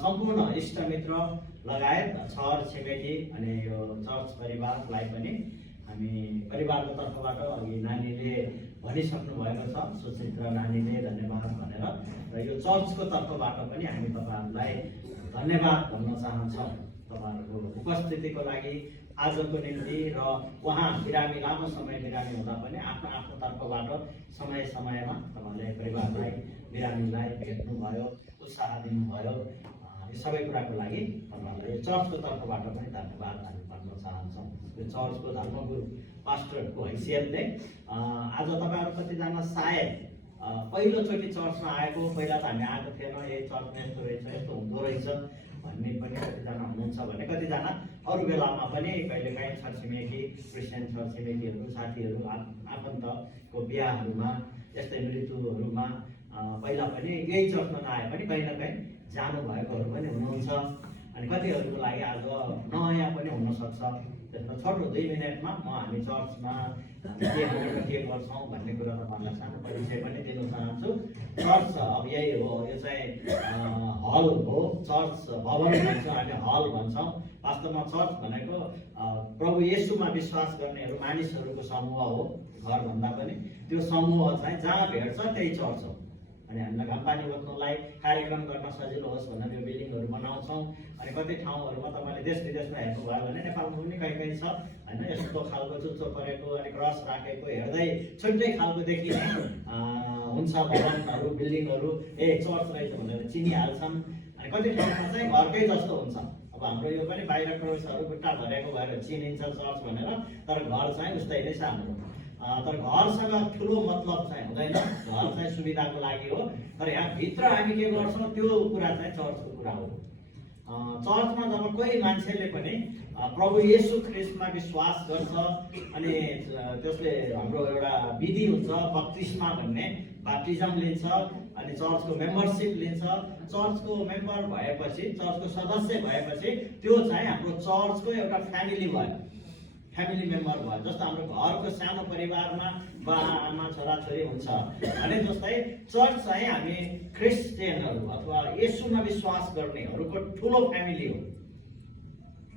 सम्पूर्ण इष्टमित्र लगायत छर छिमेकी अनि यो चर्च परिवारलाई पनि हामी परिवारको तर्फबाट अघि नानीले भनिसक्नु भएको छ, सुचित्रा नानीले धन्यवाद भनेर, र यो चर्चको तर्फबाट पनि हामी तपाईँहरूलाई धन्यवाद भन्न चाहन्छौँ तपाईँहरूको उपस्थितिको लागि आजको निम्ति। र उहाँ बिरामी लामो समय बिरामी हुँदा पनि आफ्नो आफ्नो तर्फबाट समय समयमा तपाईँहरूले परिवारलाई बिरामीलाई भेट्नुभयो, उत्साह दिनुभयो। यो सबै कुराको लागि तपाईँहरूलाई यो चर्चको तर्फबाट पनि धन्यवाद हामी भन्न चाहन्छौँ। यो चर्चको धर्मगुरु पास्टरको हैसियतले आज तपाईँहरू कतिजना सायद पहिलोचोटि चर्चमा आएको, पहिला त हामी आएको थिएनौँ, यही चर्चमा यस्तो रहेछ यस्तो हुँदो रहेछ भन्ने पनि कतिजना हुनुहुन्छ भने कतिजना अरू बेलामा पनि कहिलेकाहीँ छरछिमेकी क्रिस्चियन छरछिमेकीहरू साथीहरू आफन्तको बिहाहरूमा यस्तै मृत्युहरूमा पहिला पनि यही चर्चमा नआए पनि कहीँ न कहीँ जानुभएकोहरू पनि हुनुहुन्छ। अनि कतिहरूको लागि आज नयाँ पनि हुनसक्छ। त्यसमा छोटो 2 मिनटमा हामी चर्चमा के गर्छौँ भन्ने कुरा तपाईँहरूलाई सानो परिचय पनि दिन चाहन्छु। चर्च अब यही हो, यो चाहिँ हल हो, चर्च भवन भन्छौँ हामी, हल भन्छौँ। वास्तवमा चर्च भनेको प्रभु येशूमा विश्वास गर्नेहरू मानिसहरूको समूह हो। घर भन्दा पनि त्यो समूह चाहिँ जहाँ भेट्छ त्यही चर्च हो। अनि हामीलाई घामपानी बोक्नलाई कार्यक्रम गर्न सजिलो होस् भनेर यो बिल्डिङहरू बनाउँछौँ। अनि कति ठाउँहरूमा तपाईँले देश विदेशमा हेर्नुभयो भने नेपालमा पनि कहीँ कहीँ छ होइन, यस्तो खालको चुच्चो परेको अनि क्रस राखेको हेर्दै छुट्टै खालको देखिने हुन्छ भवनहरू बिल्डिङहरू, ए चर्च रहेछ भनेर चिनिहाल्छन्। अनि कति ठाउँमा चाहिँ घरकै जस्तो हुन्छ। अब हाम्रो यो पनि बाहिर क्रसहरू खुट्टा भरेको भएर चिनिन्छ चर्च भनेर, तर घर चाहिँ उस्तै नै छ हाम्रो। तर घरसँग ठुलो मतलब चाहिँ हुँदैन, घर चाहिँ सुविधाको लागि हो। तर यहाँ भित्र हामी के गर्छौँ त्यो कुरा चाहिँ चर्चको कुरा हो। चर्चमा जब कोही मान्छेले पनि प्रभु येशू ख्रिस्टमा विश्वास गर्छ अनि त्यसले हाम्रो एउटा विधि हुन्छ बप्तिस्मा भन्ने, बाप्टिजम लिन्छ अनि चर्चको मेम्बरसिप लिन्छ। चर्चको मेम्बर भएपछि, चर्चको सदस्य भएपछि त्यो चाहिँ हाम्रो चर्चको एउटा फ्यामिली भयो, फ्यामिली मेम्बर भयो। जस्तो हाम्रो घरको सानो परिवारमा बाबा आमा छोराछोरी हुन्छ भने जस्तै चर्च चाहिँ हामी क्रिस्चियनहरू अथवा येशूमा विश्वास गर्नेहरूको ठुलो फ्यामिली हो।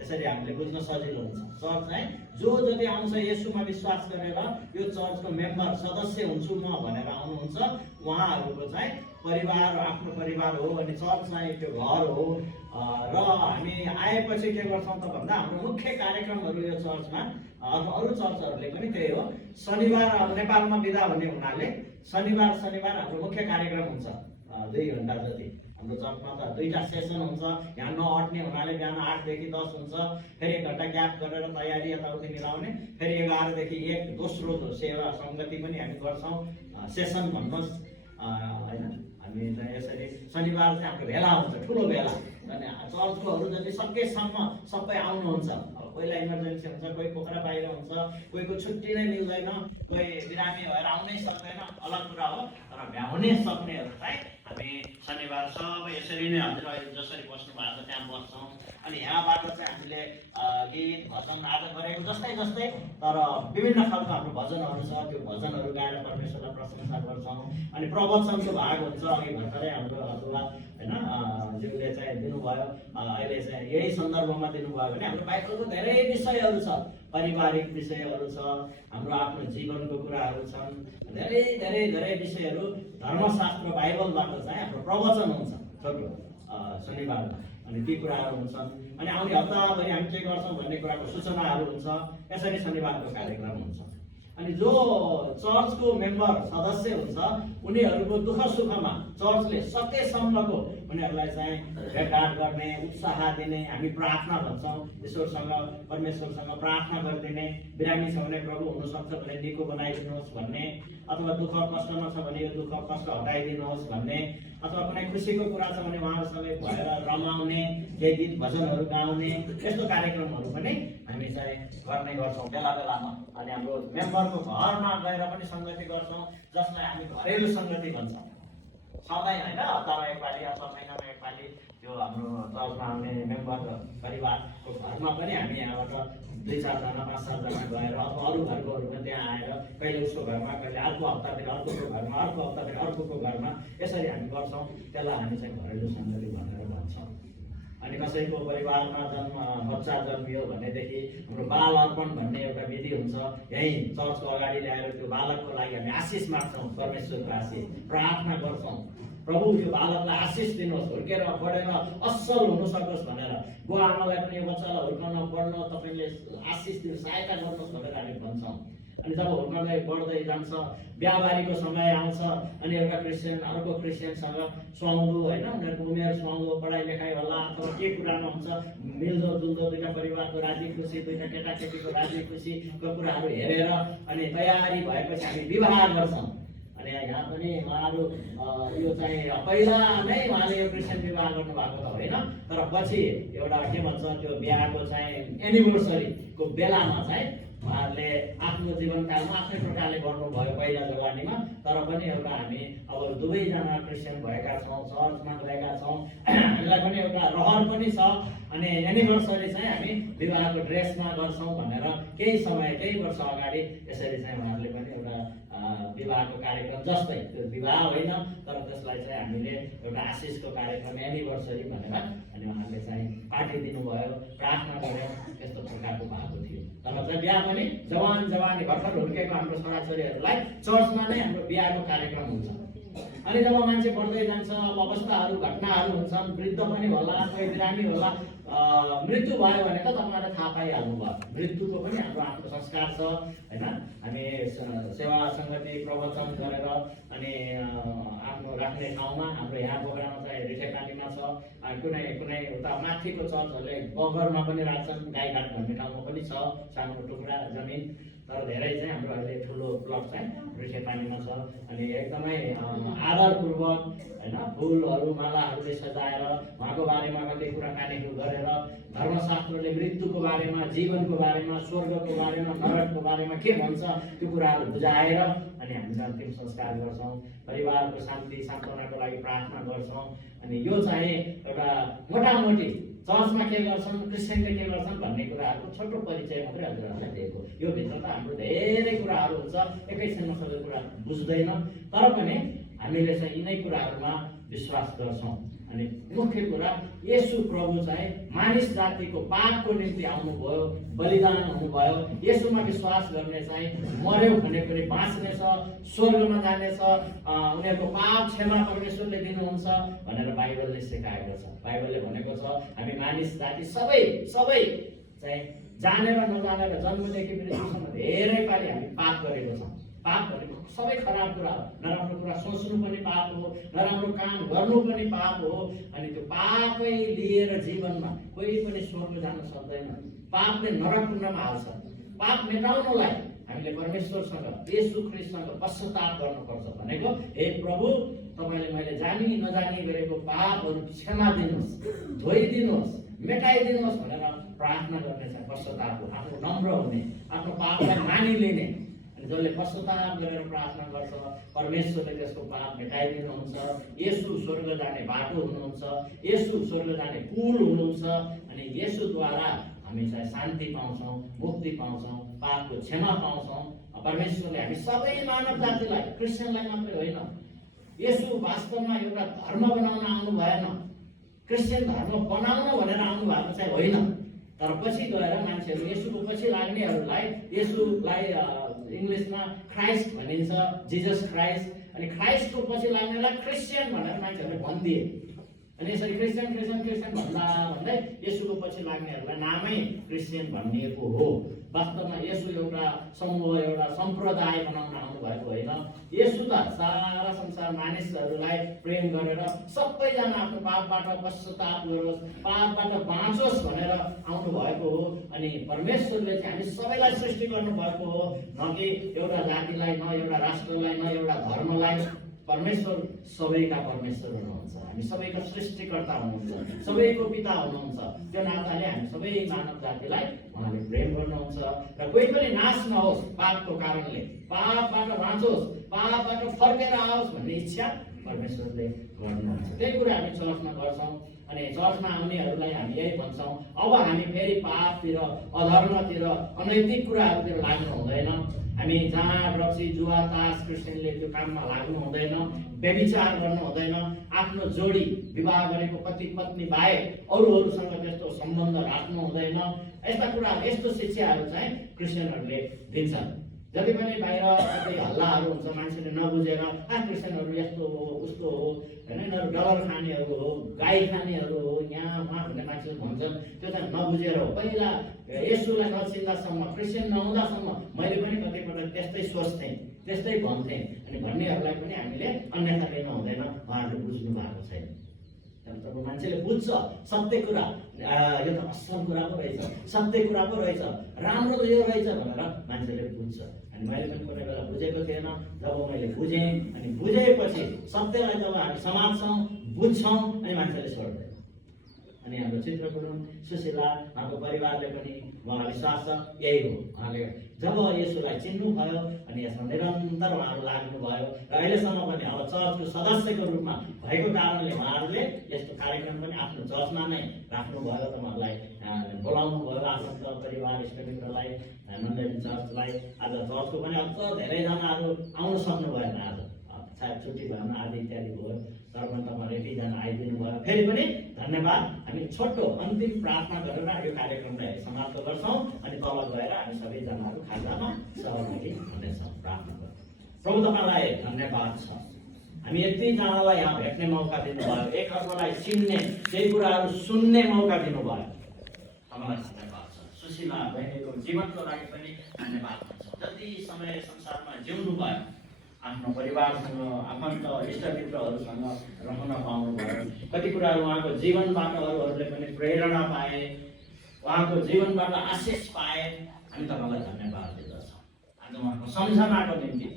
यसरी हामीले बुझ्न सजिलो हुन्छ। चर्च चाहिँ जो जति आउँछ येशूमा विश्वास गरेर यो चर्चको मेम्बर सदस्य हुन्छु म भनेर आउनुहुन्छ, उहाँहरूको चाहिँ परिवार आफ्नो परिवार हो। अनि चर्च चाहिँ त्यो घर हो। र हामी आएपछि के गर्छौँ त भन्दा हाम्रो मुख्य कार्यक्रमहरू यो चर्चमा अरू चर्चहरूले पनि त्यही हो। शनिबार अब नेपालमा बिदा हुने हुनाले शनिबार हाम्रो मुख्य कार्यक्रम हुन्छ 2 घन्टा जति। हाम्रो चर्चमा त 2टा सेसन हुन्छ। यहाँ नअट्ने हुनाले बिहान 8 देखि 10 हुन्छ, फेरि 1 घन्टा ग्याप गरेर तयारी यताउति मिलाउने, फेरि 11 देखि 1 दोस्रो सेवा सङ्गति पनि हामी गर्छौँ, सेसन भन्नुहोस् होइन। हामी चाहिँ यसरी शनिबार चाहिँ हाम्रो भेला हुन्छ, ठुलो भेला। अनि चर्चकोहरू जति सकेसम्म सबै आउनुहुन्छ। अब कोहीलाई इमर्जेन्सी हुन्छ, कोही पोखरा बाहिर हुन्छ, कोहीको छुट्टी नै मिल्दैन, कोही बिरामी भएर आउनै सक्दैन, अलग कुरा हो। तर भ्याउनै सक्नेहरू चाहिँ हामी शनिबार सबै यसरी नै हजुर अहिले जसरी बस्नु भएको छ त्यहाँ बस्छौँ। अनि यहाँबाट चाहिँ हामीले गीत भजन आज गरेको जस्तै तर विभिन्न खालको हाम्रो भजनहरू छ, त्यो भजनहरू गाएर परमेश्वरलाई प्रशंसा गर्छौँ। अनि प्रवचनको भाग हुन्छ। अघि भर्खरै हाम्रो हजुरबा होइन ज्यूले चाहिँ दिनुभयो, अहिले चाहिँ यही सन्दर्भमा दिनुभयो भने हाम्रो बाइबलको धेरै विषयहरू छ, पारिवारिक विषयहरू छ, हाम्रो आफ्नो जीवनको कुराहरू छन्, धेरै विषयहरू धर्मशास्त्र बाइबलबाट चाहिँ हाम्रो प्रवचन हुन्छ छोटो शनिबार। अनि ती कुराहरू हुन्छन्। अनि आउने हप्ताभरि हामी के गर्छौँ भन्ने कुराको सूचनाहरू हुन्छ। यसरी शनिबारको कार्यक्रम हुन्छ। अनि जो चर्चको मेम्बर सदस्य हुन्छ उनीहरूको दुःख सुखमा चर्चले सकेसम्मको उनीहरूलाई चाहिँ भेटघाट गर्ने, उत्साह दिने, हामी प्रार्थना भन्छौँ, ईश्वरसँग परमेश्वरसँग प्रार्थना गरिदिने। बिरामी छ भने प्रभु हुनसक्छ भने निको बनाइदिनुहोस् भन्ने, अथवा दुःख कष्टमा छ भने यो दुःख कष्ट हटाइदिनुहोस् भन्ने, अथवा कुनै खुसीको कुरा छ भने उहाँहरूसँगै भएर रमाउने, केही गीत भजनहरू गाउने, यस्तो कार्यक्रमहरू पनि हामी चाहिँ गर्ने गर्छौँ बेला बेलामा। अनि हाम्रो मेम्बरको घरमा गएर पनि सङ्गति गर्छौँ, जसलाई हामी घरेलु सङ्गति भन्छौँ। सधैँ होइन, हप्तामा एकपालि अथवा महिनामा एकपालि त्यो हाम्रो चर्चमा आउने मेम्बर परिवारको घरमा पनि हामी यहाँबाट 2-4 जना 5-7 जना गएर अथवा अरू घरकोहरू पनि त्यहाँ आएर कहिले उसको घरमा, कहिले अर्को हप्तातिर अर्कोको घरमा, अर्को हप्तातिर अर्कोको घरमा, यसरी हामी गर्छौँ। त्यसलाई हामी चाहिँ घरेलु सङ्गति भनेर भन्छौँ। भन्छौँ। अनि कसैको परिवारमा बच्चा जन्मियो भनेदेखि हाम्रो बाल अर्पण भन्ने एउटा विधि हुन्छ। यहीँ चर्चको अगाडि ल्याएर त्यो बालकको लागि हामी आशिष माग्छौँ, परमेश्वरको आशिष प्रार्थना गर्छौँ, प्रभु यो बालकलाई आशिष दिनुहोस्, हुर्केर बढेर असल हुन सकोस् भनेर। बुवा आमालाई पनि यो बच्चालाई हुर्काउन पढ्न तपाईँले आशिष दिनु सहायता गर्नुहोस् भनेर हामी भन्छौँ। अनि जब हुर्काउँदै बढ्दै जान्छ, बिहाबारीको समय आउँछ, अनि एउटा क्रिस्चियन अर्को क्रिस्चियनसँग सुहाउँदो होइन, उनीहरूको उमेर सुहाउँदो, पढाइ लेखाइ होला अथवा के कुरामा हुन्छ, मिल्दो जुल्दो दुईवटा परिवारको राजी खुसी, दुईवटा केटाकेटीको राजी खुसीको कुराहरू हेरेर अनि तयारी भएपछि हामी विवाह गर्छौँ। अनि यहाँ पनि उहाँहरू यो चाहिँ पहिला नै उहाँले यो क्रिस्चियन विवाह गर्नुभएको त होइन, तर पछि एउटा के भन्छ त्यो बिहाको चाहिँ एनिभर्सरीको बेलामा चाहिँ उहाँहरूले आफ्नो जीवनकालमा आफ्नै प्रकारले गर्नुभयो पहिला जवानीमा। तर पनि एउटा हामी अब दुवैजना क्रिस्चियन भएका छौँ, चर्चमा गएका छौँ, हामीलाई पनि एउटा रहर पनि छ। अनि एनिभर्सरी चाहिँ हामी विवाहको ड्रेसमा गर्छौँ भनेर केही समय केही वर्ष अगाडि यसरी चाहिँ उहाँहरूले पनि एउटा विवाहको कार्यक्रम जस्तै, त्यो विवाह होइन तर त्यसलाई चाहिँ हामीले एउटा आशिषको कार्यक्रम एनिभर्सरी भनेर अनि उहाँहरूले चाहिँ पार्टी दिनुभयो, प्रार्थना गऱ्यौँ, यस्तो प्रकारको भएको थियो। तर चाहिँ बिहा पनि जवानी भर्खर हुर्केको हाम्रो छोराछोरीहरूलाई चर्चमा नै हाम्रो बिहाको कार्यक्रम हुन्छ। अनि जब मान्छे बढ्दै जान्छ, अब अवस्थाहरू घटनाहरू हुन्छन्, वृद्ध पनि होला, कोही बिरामी होला, मृत्यु भयो भने त तपाईँलाई थाहा पाइहाल्नु भयो, मृत्युको पनि हाम्रो आफ्नो संस्कार छ होइन। हामी सेवा सङ्गति प्रवचन गरेर अनि आफ्नो राख्ने ठाउँमा हाम्रो यहाँ बगरमा चाहिँ रिठेपानीमा छ, कुनै उता माथिको चर्चहरूले बगरमा पनि राख्छन्, गाईघाट भन्ने ठाउँमा पनि छ सानो टुक्रा जमिन। तर धेरै चाहिँ हाम्रो अहिले ठुलो प्लट चाहिँ रिठेपानीमा छ। अनि एकदमै आदरपूर्वक होइन फुलहरू मालाहरूले सजाएर उहाँको बारेमा कति कुराकानी गरेर धर्मशास्त्रले मृत्युको बारेमा, जीवनको बारेमा, स्वर्गको बारेमा, नरकको बारेमा के भन्छ त्यो कुराहरू बुझाएर अनि हामीले अन्तिम संस्कार गर्छौँ। परिवारको शान्ति सान्त्वनाको लागि प्रार्थना गर्छौँ। अनि यो चाहिँ एउटा मोटामोटी चर्चमा के गर्छन्, क्रिस्चियनले के गर्छन् भन्ने कुराहरूको छोटो परिचय मात्रै हजुरहरूलाई दिएको। यो भित्र त हाम्रो धेरै कुराहरू हुन्छ, एकैछिनमा सबै कुरा बुझ्दैन, तर पनि हामीले चाहिँ यिनै कुराहरूमा विश्वास गर्छौँ। अनि मुख्य कुरा येशू प्रभु चाहिँ मानिस जातिको पापको निम्ति आउनुभयो, बलिदान हुनुभयो। येशूमा विश्वास गर्ने चाहिँ मर्यो भने पनि बाँच्नेछ, स्वर्गमा जानेछ, उनीहरूको पाप क्षमा परमेश्वरले दिनुहुन्छ भनेर बाइबलले सिकाएको छ। बाइबलले भनेको छ हामी मानिस जाति सबै चाहिँ जानेर नजानेर जन्मदेखि मृत्युसम्म धेरै पालि हामी पाप गरेको छौँ। पाप भनेको सबै खराब कुरा हो, नराम्रो कुरा सोच्नु पनि पाप हो, नराम्रो काम गर्नु पनि पाप हो। अनि त्यो पापै लिएर जीवनमा कोही पनि स्वर्ग जान सक्दैन, पापले नरक कुण्डमा हाल्छ। पाप मेटाउनलाई हामीले परमेश्वरसँग येशू ख्रीष्टसँग पश्चाताप गर्नुपर्छ। भनेको हे प्रभु तपाईँले मैले जानी नजानी गरेको पापहरू क्षमा दिनुहोस्, धोइदिनुहोस्, मेटाइदिनुहोस् भनेर प्रार्थना गर्ने चाहिँ पश्चाताप हो। आफू नम्र हुने, आफ्नो पापलाई मानिलिने। जसले पश्चाताप गरेर प्रार्थना गर्छ परमेश्वरले त्यसको पाप मेटाइदिनुहुन्छ। येशू स्वर्ग जाने बाटो हुनुहुन्छ, येशू स्वर्ग जाने पुल हुनुहुन्छ। अनि येशूद्वारा हामी चाहिँ शान्ति पाउँछौँ, मुक्ति पाउँछौँ, पापको क्षमा पाउँछौँ। परमेश्वरले हामी सबै मानव जातिलाई, क्रिस्चियनलाई मात्रै होइन, येशू वास्तवमा एउटा धर्म बनाउन आउनु भएन, क्रिस्चियन धर्म बनाउन भनेर आउनु भएको चाहिँ होइन। तर पछि गएर मान्छेहरू येशूको पछि लाग्नेहरूलाई, येशूलाई इङ्ग्लिसमा क्राइस्ट भनिन्छ, जिजस क्राइस्ट। अनि क्राइस्टको पछि लाग्नेलाई क्रिस्चियन भनेर मान्छेहरूले भनिदिए। अनि यसरी क्रिस्चियन भन्दै येशूको पछि लाग्नेहरूलाई नामै क्रिस्चियन भनिएको हो। वास्तवमा येशू एउटा समूह, एउटा सम्प्रदाय बनाउन आउनु भएको होइन। येशू त सारा संसार मानिसहरूलाई प्रेम गरेर सबैजना आफ्नो पापबाट पश्चाताप गरोस्, पापबाट बाँचोस् भनेर आउनु भएको हो। अनि परमेश्वरले चाहिँ हामी सबैलाई सृष्टि गर्नुभएको हो, न कि एउटा जातिलाई, न एउटा राष्ट्रलाई, न एउटा धर्मलाई। परमेश्वर सबैका परमेश्वर हुनुहुन्छ, हामी सबैका सृष्टिकर्ता हुनुहुन्छ, सबैको पिता हुनुहुन्छ। त्यो नाताले हामी सबै मानव जातिलाई उहाँले प्रेम गर्नुहुन्छ र कोही पनि नाश नहोस् पापको कारणले, पापबाट बाँचोस्, पापबाट फर्केर आओस् भन्ने इच्छा परमेश्वरले गर्नुहुन्छ। त्यही कुरा हामी चर्चमा गर्छौँ। अनि चर्चमा आउनेहरूलाई हामी यही भन्छौँ, अब हामी फेरि पापतिर, अधर्मतिर, अनैतिक कुराहरूतिर लाग्नु हुँदैन। हामी जहाँ रक्सी जुवा तास क्रिस्चियनले त्यो काममा लाग्नु हुँदैन, व्यभिचार गर्नु हुँदैन, आफ्नो जोडी विवाह गरेको पति पत्नी बाहेक अरूहरूसँग त्यस्तो सम्बन्ध राख्नु हुँदैन। यस्ता कुराहरू, यस्तो शिक्षाहरू चाहिँ क्रिस्चियनहरूले दिन्छन्। जति पनि बाहिर कतै हल्लाहरू हुन्छ, मान्छेले नबुझेर क्रिस्चियनहरू यस्तो हो उस्तो हो होइन, यिनीहरू डलर खानेहरू हो, गाई खानेहरू हो, यहाँ उहाँ भन्ने मान्छेले भन्छन्, त्यो चाहिँ नबुझेर हो। पहिला येशूलाई नचिन्दासम्म, क्रिस्चियन नहुँदासम्म मैले पनि कतिपल्ट त्यस्तै सोच्थेँ, त्यस्तै भन्थेँ। अनि भन्नेहरूलाई पनि हामीले अन्यथा लिनु हुँदैन, उहाँहरूले बुझ्नु भएको छैन। तब मान्छेले बुझ्छ सत्य कुरा, यो त असल कुरा पो रहेछ, सत्य कुरा पो रहेछ, राम्रो त यो रहेछ भनेर मान्छेले बुझ्छ। अनि मैले पनि कुनै बेला बुझेको थिएन। जब मैले बुझेँ, अनि बुझेपछि सत्यलाई जब हामी समात्छौँ, बुझ्छौँ, अनि मान्छेले छोड्दैन। अनि हाम्रो चित्र गुरुङ, सुशीला, उहाँको परिवारले पनि उहाँलाई विश्वास छ यही हो। उहाँले जब येशूलाई चिन्नुभयो अनि यसमा निरन्तर उहाँहरू लाग्नुभयो र अहिलेसम्म पनि अब चर्चको सदस्यको रूपमा भएको कारणले उहाँहरूले यस्तो कार्यक्रम पनि आफ्नो चर्चमा नै राख्नुभयो। त उहाँलाई बोलाउनु भयो, आफन्त परिवार इष्टमित्रलाई, मण्डली चर्चलाई। आज चर्चको पनि अझ धेरैजनाहरू आउन सक्नु भएन। आज सायद छुट्टी भएन, आदि इत्यादि भयो, सर्वन्तमा यतिजना आइदिनु भयो। फेरि पनि धन्यवाद। हामी छोटो अन्तिम प्रार्थना गरेर यो कार्यक्रमलाई समाप्त गर्छौँ। अनि तल गएर हामी सबैजनाहरू खाजामा सहभागी हुनेछौँ। प्रार्थना गर्छौँ। प्रभु तपाईँलाई धन्यवाद छ, हामी यतिजनालाई यहाँ भेट्ने मौका दिनुभयो, एक अर्कालाई चिन्ने, केही कुराहरू सुन्ने मौका दिनुभयो। तपाईँलाई धन्यवाद छ। सुशीला बहिनीको जीवनको लागि पनि धन्यवाद छ। जति समय संसारमा जिउनु भयो, आफ्नो परिवारसँग, आफन्त इष्टमित्रहरूसँग रहन पाउनुभयो। कति कुराहरू उहाँको जीवनबाट अरूहरूले पनि प्रेरणा पाए, उहाँको जीवनबाट आशिष पाए। हामी तपाईँलाई धन्यवाद दिँदछौँ। आज उहाँको सम्झनाको निम्ति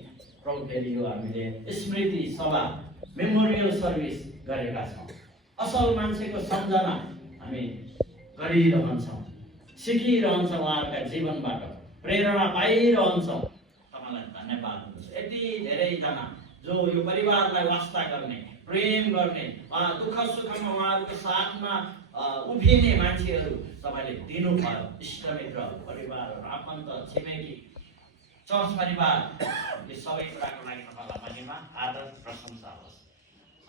प्रभु फेरि यो हामीले स्मृति सभा मेमोरियल सर्भिस गरेका छौँ। असल मान्छेको सम्झना हामी गरिरहन्छौँ, सिकिरहन्छौँ, उहाँका जीवनबाट प्रेरणा पाइरहन्छौँ। तपाईँलाई धन्यवाद दिँदछु। यति धेरैजना जो यो परिवारलाई वास्ता गर्ने, प्रेम गर्ने, दुःख सुखमा उहाँहरूको साथमा उभिने मान्छेहरू तपाईँले दिनुभयो। इष्टमित्र, परिवार, आफन्त, छिमेकी, चर्च परिवार, यो सबै कुराको लागि तपाईँलाई महिमा, आदर, प्रशंसा होस्।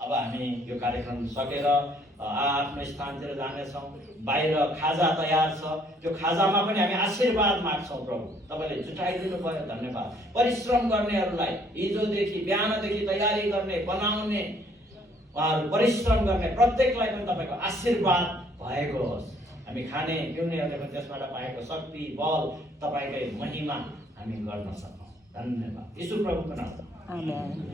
अब हामी यो कार्यक्रम सकेर आफ्नो स्थानतिर जानेछौँ। बाहिर खाजा तयार छ, त्यो खाजामा पनि हामी आशीर्वाद माग्छौँ। प्रभु तपाईँले जुटाइदिनु भयो, धन्यवाद। परिश्रम गर्नेहरूलाई, हिजोदेखि बिहानदेखि तयारी गर्ने, बनाउने, उहाँहरू परिश्रम गर्ने प्रत्येकलाई पनि तपाईँको आशीर्वाद भएको होस्। हामी खाने पिउनेहरूले पनि त्यसबाट पाएको शक्ति, बल, तपाईँकै महिमा हामी गर्न सकौँ। धन्यवाद। यीशु प्रभुको नाममा।